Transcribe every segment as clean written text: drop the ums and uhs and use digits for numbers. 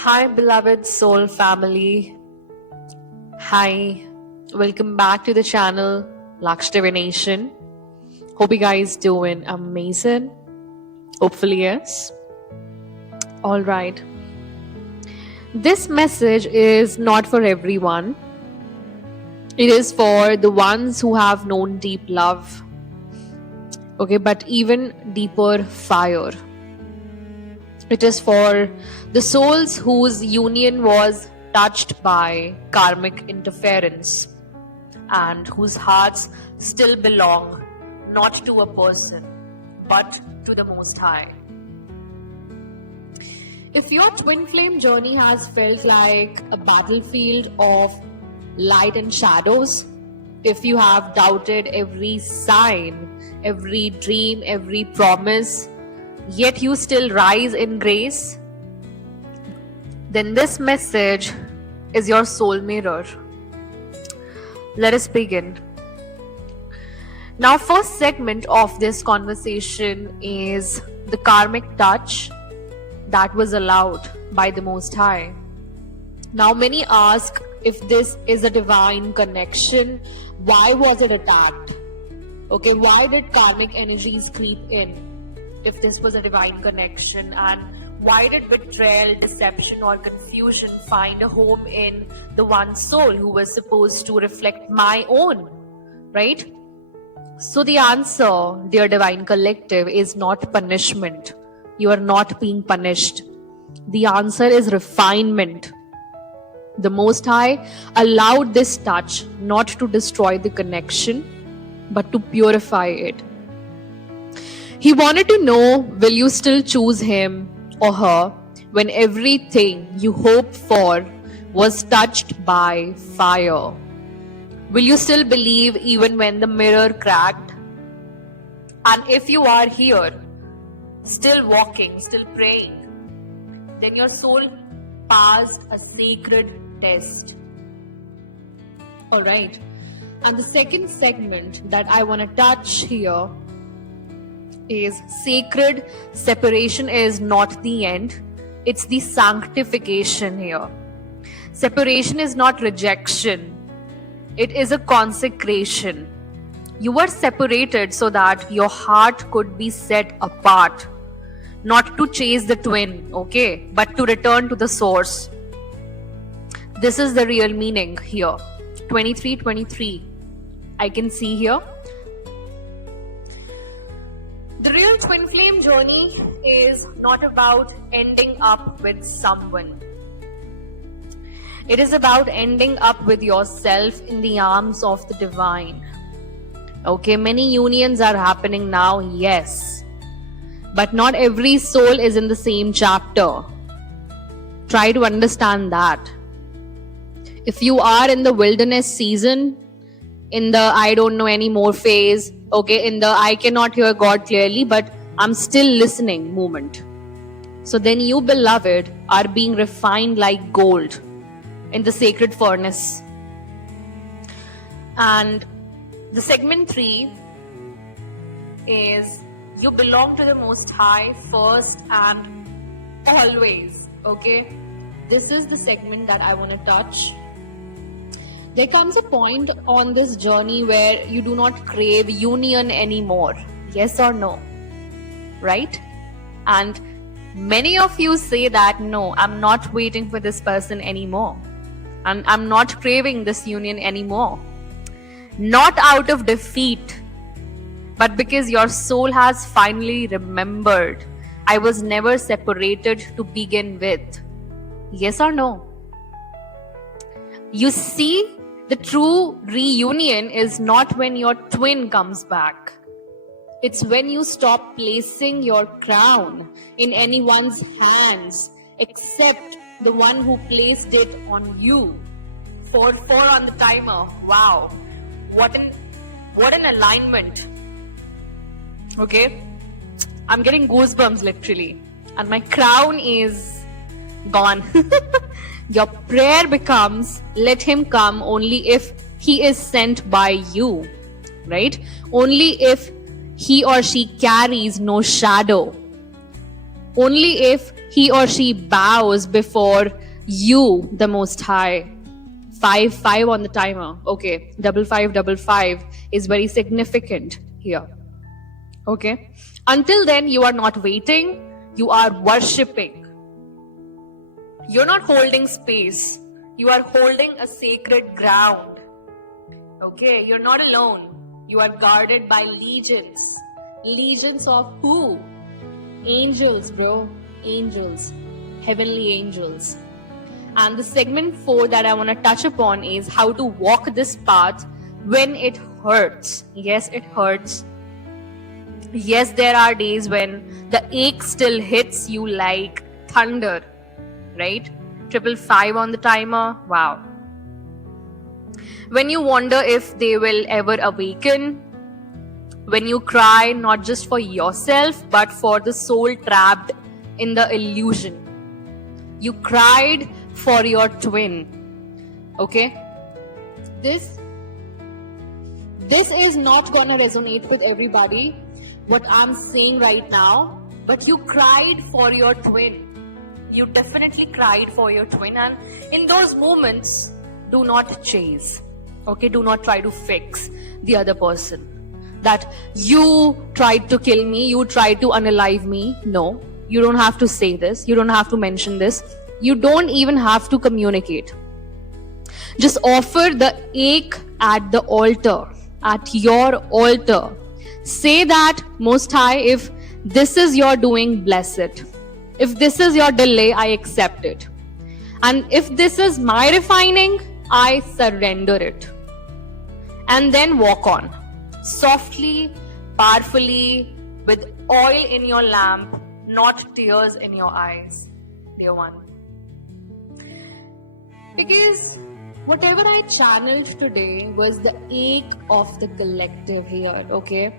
Hi, beloved soul family. Hi, welcome back to the channel Laksh Divination. Hope you guys doing amazing. Hopefully, yes. All right. This message is not for everyone. It is for the ones who have known deep love. Okay, but even deeper fire. It is for the souls whose union was touched by karmic interference and whose hearts still belong not to a person but to the Most High. If your twin flame journey has felt like a battlefield of light and shadows, if you have doubted every sign, every dream, every promise, yet you still rise in grace, then this message is your soul mirror. Let us begin. Now, first segment of this conversation is the karmic touch that was allowed by the Most High. Now, many ask if this is a divine connection, why was it attacked? Okay, why did karmic energies creep in? If this was a divine connection, and why did betrayal, deception or confusion find a home in the one soul who was supposed to reflect my own, right? So the answer, dear divine collective, is not punishment. You are not being punished. The answer is refinement. The Most High allowed this touch not to destroy the connection but to purify it. He wanted to know, will you still choose him or her when everything you hoped for was touched by fire? Will you still believe even when the mirror cracked? And if you are here, still walking, still praying, then your soul passed a sacred test. Alright, and the second segment that I want to touch here is sacred separation is not the end, it's the sanctification here. Separation is not rejection, it is a consecration. You were separated so that your heart could be set apart, not to chase the twin, okay, but to return to the source. This is the real meaning here. 2323, I can see here. The real twin flame journey is not about ending up with someone. It is about ending up with yourself in the arms of the divine. Okay, many unions are happening now, yes. But not every soul is in the same chapter. Try to understand that. If you are in the wilderness season, in the I don't know anymore phase, okay, in the I cannot hear God clearly, but I'm still listening moment. So then you, beloved, are being refined like gold in the sacred furnace. And the segment 3 is you belong to the Most High first and always, okay? This is the segment that I want to touch. There comes a point on this journey where you do not crave union anymore. Yes or no? Right? And many of you say that, no, I'm not waiting for this person anymore. And I'm not craving this union anymore. Not out of defeat, but because your soul has finally remembered I was never separated to begin with. Yes or no? You see, the true reunion is not when your twin comes back. It's when you stop placing your crown in anyone's hands except the one who placed it on you. 4-4 on the timer. Wow. What an alignment. Okay? I'm getting goosebumps literally. And my crown is gone. Your prayer becomes, let him come only if he is sent by you, right? Only if he or she carries no shadow. Only if he or she bows before you, the Most High. 5 on the timer. Okay, 5555 is very significant here. Okay, until then, you are not waiting, you are worshipping. You're not holding space, you are holding a sacred ground. Okay, you're not alone, you are guarded by legions. Legions of who? Angels, bro. Angels. Heavenly angels. And the segment 4 that I want to touch upon is how to walk this path when it hurts. Yes, it hurts. Yes, there are days when the ache still hits you like thunder, right? 555 on the timer. Wow. When you wonder if they will ever awaken, when you cry not just for yourself but for the soul trapped in the illusion. You cried for your twin. Okay? This is not gonna resonate with everybody, what I'm saying right now, but you cried for your twin. You definitely cried for your twin, and in those moments, do not chase. Okay? Do not try to fix the other person. That you tried to kill me, you tried to unalive me. No, you don't have to say this. You don't have to mention this. You don't even have to communicate. Just offer the ache at the altar, at your altar. Say that, Most High, if this is your doing, bless it. If this is your delay, I accept it. And if this is my refining, I surrender it. And then walk on. Softly, powerfully, with oil in your lamp, not tears in your eyes, dear one. Because whatever I channeled today was the ache of the collective here, okay?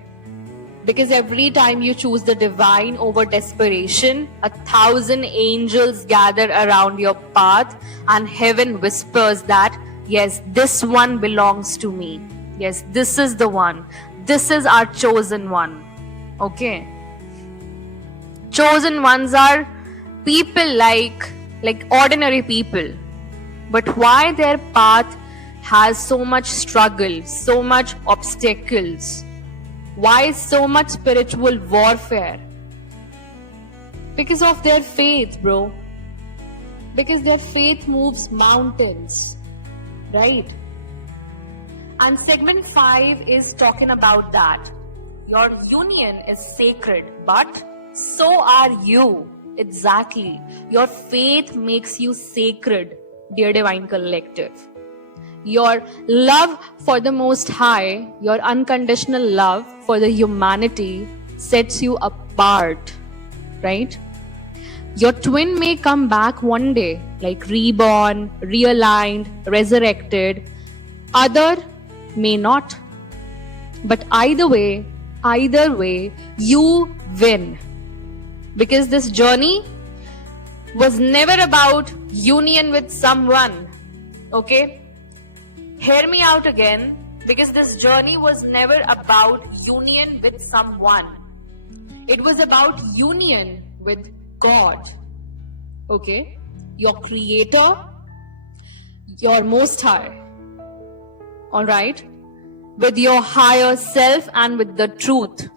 Because every time you choose the divine over desperation, 1,000 angels gather around your path and heaven whispers that, yes, this one belongs to me. Yes, this is the one. This is our chosen one. Okay? Chosen ones are people like ordinary people. But why their path has so much struggle, so much obstacles? Why so much spiritual warfare? Because of their faith, bro. Because their faith moves mountains, right? And segment 5 is talking about that. Your union is sacred, but so are you. Exactly. Your faith makes you sacred, dear Divine Collective. Your love for the Most High, your unconditional love for the humanity sets you apart, right? Your twin may come back one day, like reborn, realigned, resurrected. Other may not. But either way, you win. Because this journey was never about union with someone. Okay? Hear me out again, because this journey was never about union with someone. It was about union with God. Okay? Your Creator, your Most High. Alright? With your higher self and with the truth.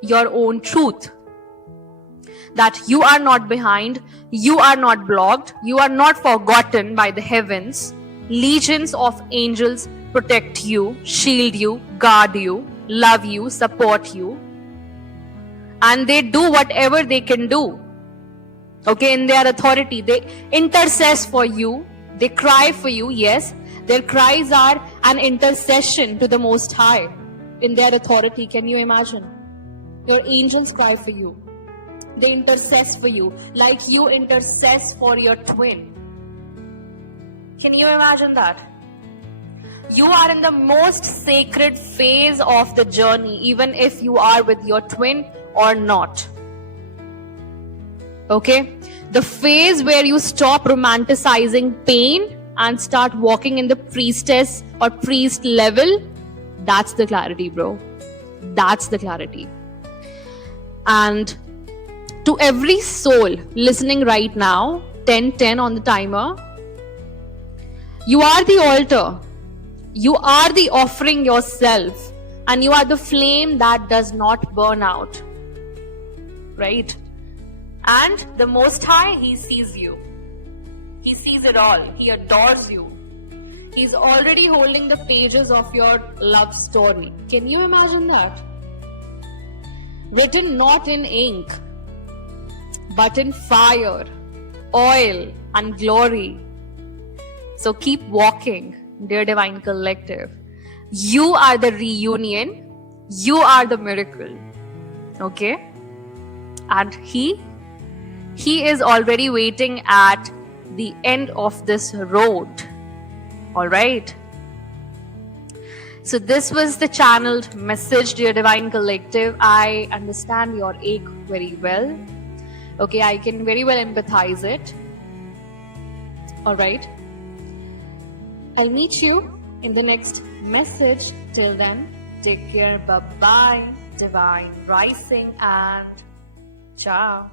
Your own truth. That you are not behind, you are not blocked, you are not forgotten by the heavens. Legions of angels protect you, shield you, guard you, love you, support you. And they do whatever they can do. Okay, in their authority, they intercess for you, they cry for you, yes. Their cries are an intercession to the Most High. In their authority, can you imagine? Your angels cry for you. They intercess for you, like you intercess for your twin. Can you imagine that? You are in the most sacred phase of the journey, even if you are with your twin or not. Okay? The phase where you stop romanticizing pain and start walking in the priestess or priest level, that's the clarity, bro. That's the clarity. And To every soul listening right now, 10-10 on the timer, you are the altar. You are the offering yourself, and you are the flame that does not burn out. Right? And the Most High, He sees you. He sees it all. He adores you. He's already holding the pages of your love story. Can you imagine that? Written not in ink, but in fire, oil, and glory. So keep walking, dear Divine Collective. You are the reunion. You are the miracle. Okay? And He is already waiting at the end of this road. All right. So this was the channeled message, dear Divine Collective. I understand your ache very well. Okay, I can very well empathize it. All right. I'll meet you in the next message. Till then, take care. Bye-bye. Divine Rising and ciao.